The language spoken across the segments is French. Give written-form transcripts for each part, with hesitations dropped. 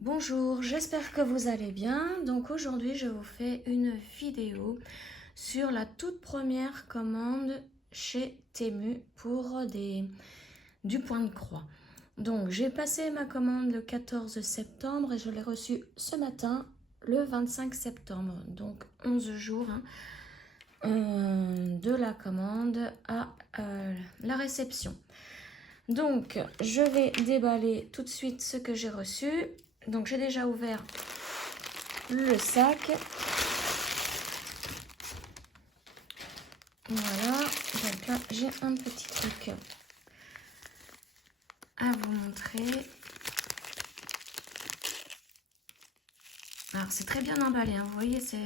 Bonjour, j'espère que vous allez bien. Donc aujourd'hui, je vous fais une vidéo sur la toute première commande chez Temu pour du point de croix. Donc j'ai passé ma commande le 14 septembre et je l'ai reçue ce matin le 25 septembre. Donc 11 jours de la commande à la réception. Donc je vais déballer tout de suite ce que j'ai reçu. Donc j'ai déjà ouvert le sac. Voilà, donc là j'ai un petit truc à vous montrer. Alors c'est très bien emballé, hein. Vous voyez, c'est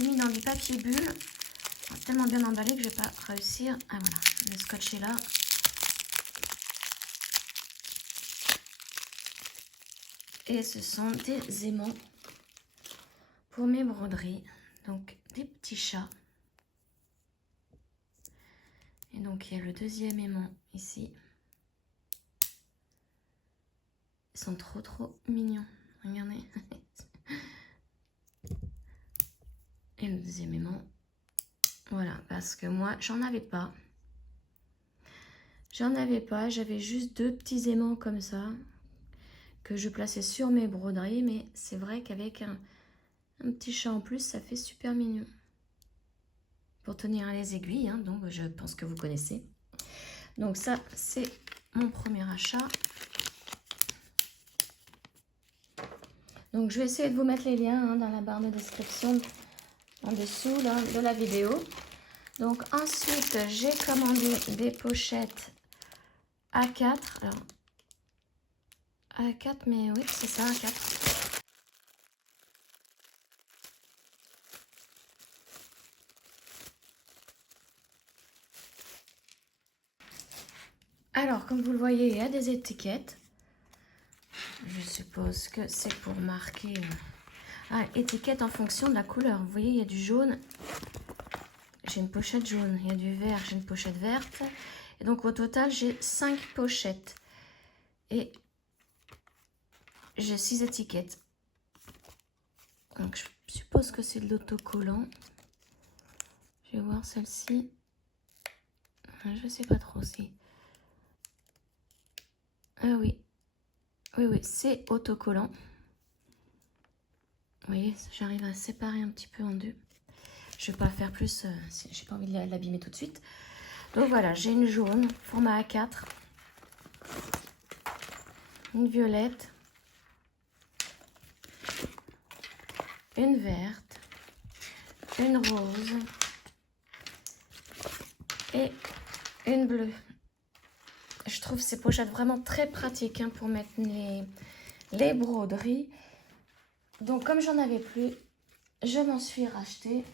mis dans du papier bulle. C'est tellement bien emballé que je vais pas réussir. Ah voilà, je vais scotcher là. Et ce sont des aimants pour mes broderies. Donc des petits chats. Et donc il y a le deuxième aimant ici. Ils sont trop mignons. Regardez. Et le deuxième aimant. Voilà, parce que moi, j'en avais pas. J'avais juste deux petits aimants comme ça que je plaçais sur mes broderies. Mais c'est vrai qu'avec un petit chat en plus, ça fait super mignon. Pour tenir les aiguilles, hein, donc je pense que vous connaissez. Donc ça, c'est mon premier achat. Donc je vais essayer de vous mettre les liens dans la barre de description en dessous là, de la vidéo. Donc ensuite, j'ai commandé des pochettes A4. Alors, A4, mais oui, c'est ça, A4. Alors, comme vous le voyez, il y a des étiquettes. Je suppose que c'est pour marquer... étiquette en fonction de la couleur. Vous voyez, il y a du jaune. J'ai une pochette jaune. Il y a du vert, j'ai une pochette verte. Et donc, au total, j'ai 5 pochettes. Et j'ai 6 étiquettes. Donc, je suppose que c'est de l'autocollant. Je vais voir celle-ci. Je sais pas trop si... Ah oui. Oui, c'est autocollant. Vous voyez, j'arrive à séparer un petit peu en deux. Je vais pas faire plus, j'ai pas envie de l'abîmer tout de suite. Donc voilà, j'ai une jaune, format A4. Une violette. Une verte. Une rose. Et une bleue. Je trouve ces pochettes vraiment très pratiques pour mettre les broderies. Donc comme j'en avais plus, je m'en suis racheté.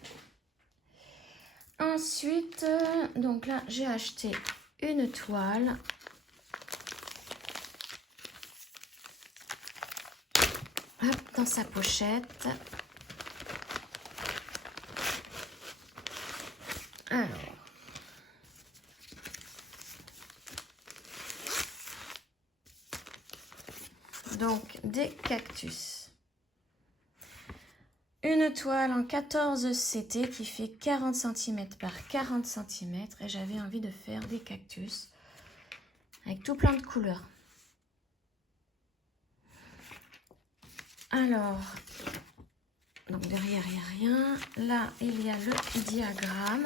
Ensuite, donc là, j'ai acheté une toile. Hop, dans sa pochette. Alors. Donc, des cactus. Une toile en 14 CT qui fait 40 cm par 40 cm. Et j'avais envie de faire des cactus avec tout plein de couleurs. Alors, donc derrière, il n'y a rien. Là, il y a le diagramme.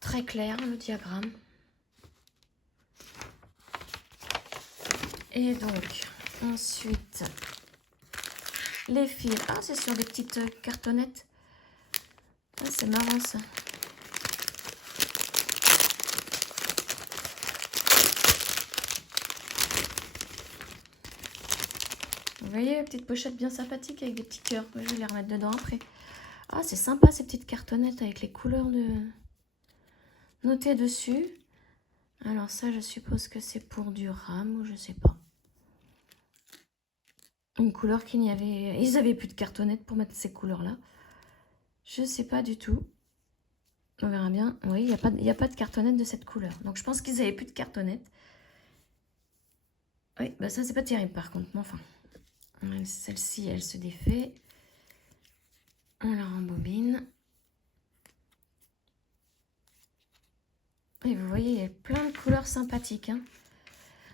Très clair, le diagramme. Et donc, ensuite, les fils. Ah, c'est sur des petites cartonnettes. Ah, c'est marrant ça. Vous voyez, petite pochette bien sympathique avec des petits cœurs. Je vais les remettre dedans après. Ah, c'est sympa ces petites cartonnettes avec les couleurs notées dessus. Alors ça, je suppose que c'est pour du rame ou je sais pas. Une couleur qu'il n'y avait... Ils avaient plus de cartonnettes pour mettre ces couleurs-là. Je sais pas du tout. On verra bien. Oui, il n'y a pas de cartonnette de cette couleur. Donc je pense qu'ils n'avaient plus de cartonnette. Oui, bah ça c'est pas terrible par contre. Mais enfin, celle-ci, elle se défait. On la rembobine. Et vous voyez, il y a plein de couleurs sympathiques. Hein.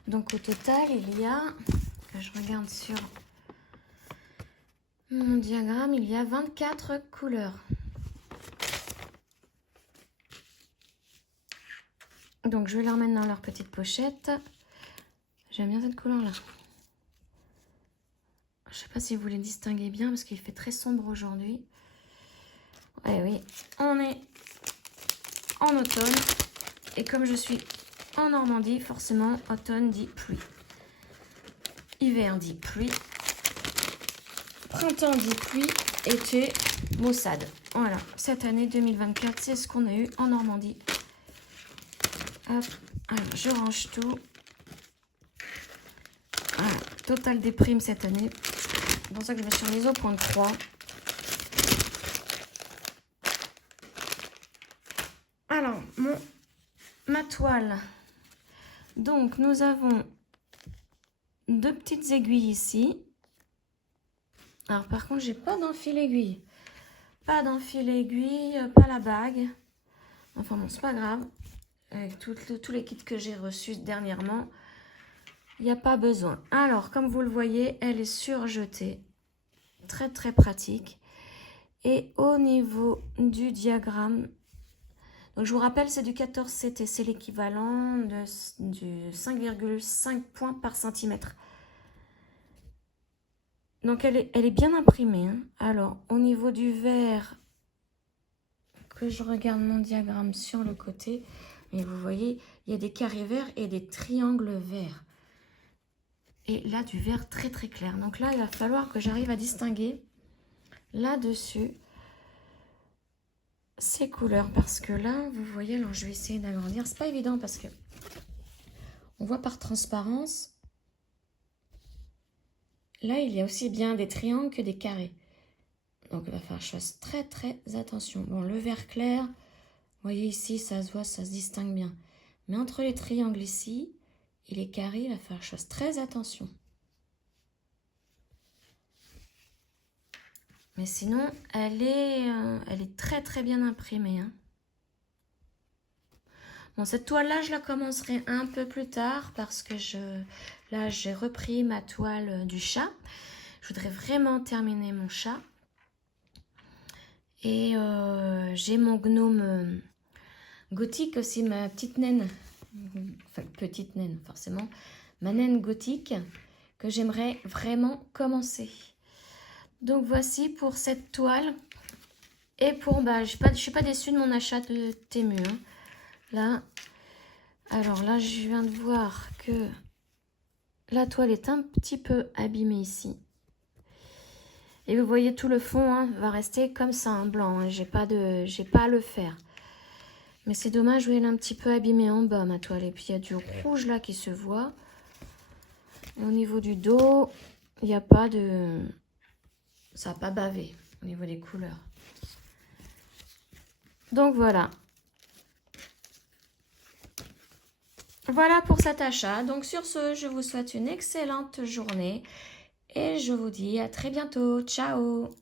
Donc au total, il y a, je regarde sur mon diagramme, il y a 24 couleurs. Donc je vais les remettre dans leur petite pochette. J'aime bien cette couleur-là. Je ne sais pas si vous les distinguez bien parce qu'il fait très sombre aujourd'hui. Eh oui, on est en automne. Et comme je suis en Normandie, forcément, automne dit pluie. Hiver dit pluie. Printemps dit pluie. Été, maussade. Voilà, cette année 2024, c'est ce qu'on a eu en Normandie. Hop, alors je range tout. Voilà, totale déprime cette année. C'est pour ça que je me suis mise au point de croix. Alors, ma toile. Donc, nous avons deux petites aiguilles ici. Alors, par contre, j'ai pas d'enfil aiguille. Pas d'enfil aiguille, pas la bague. Enfin bon, c'est pas grave. Avec tous les kits que j'ai reçus dernièrement, il n'y a pas besoin. Alors, comme vous le voyez, elle est surjetée. Très, très pratique. Et au niveau du diagramme, donc je vous rappelle, c'est du 14 CT. C'est l'équivalent du 5,5 points par centimètre. Donc, elle est bien imprimée. Hein. Alors, au niveau du vert, que je regarde mon diagramme sur le côté, et vous voyez, il y a des carrés verts et des triangles verts. Et là, du vert très très clair. Donc là, il va falloir que j'arrive à distinguer là-dessus ces couleurs. Parce que là, vous voyez, alors je vais essayer d'agrandir. C'est pas évident parce que on voit par transparence. Là, il y a aussi bien des triangles que des carrés. Donc, il va falloir que je fasse très très attention. Bon, le vert clair, vous voyez ici, ça se voit, ça se distingue bien. Mais entre les triangles ici et les carrés, il va falloir que je fasse très attention. Mais sinon, elle est très très bien imprimée. Hein. Bon, cette toile-là, je la commencerai un peu plus tard parce que là, j'ai repris ma toile du chat. Je voudrais vraiment terminer mon chat. Et j'ai mon gnome gothique aussi, ma petite naine. Enfin, petite naine, forcément. Ma naine gothique que j'aimerais vraiment commencer. Donc, voici pour cette toile. Et pour, bah, je suis pas déçue de mon achat de Temu. Hein. Là, alors là, je viens de voir que la toile est un petit peu abîmée ici. Et vous voyez, tout le fond hein, va rester comme ça, en blanc. Hein. J'ai pas à le faire. Mais c'est dommage, elle est un petit peu abîmée en bas, ma toile. Et puis, il y a du rouge là qui se voit. Et au niveau du dos, il n'y a pas de... Ça n'a pas bavé au niveau des couleurs. Donc, voilà. Voilà pour cet achat. Donc, sur ce, je vous souhaite une excellente journée. Et je vous dis à très bientôt. Ciao!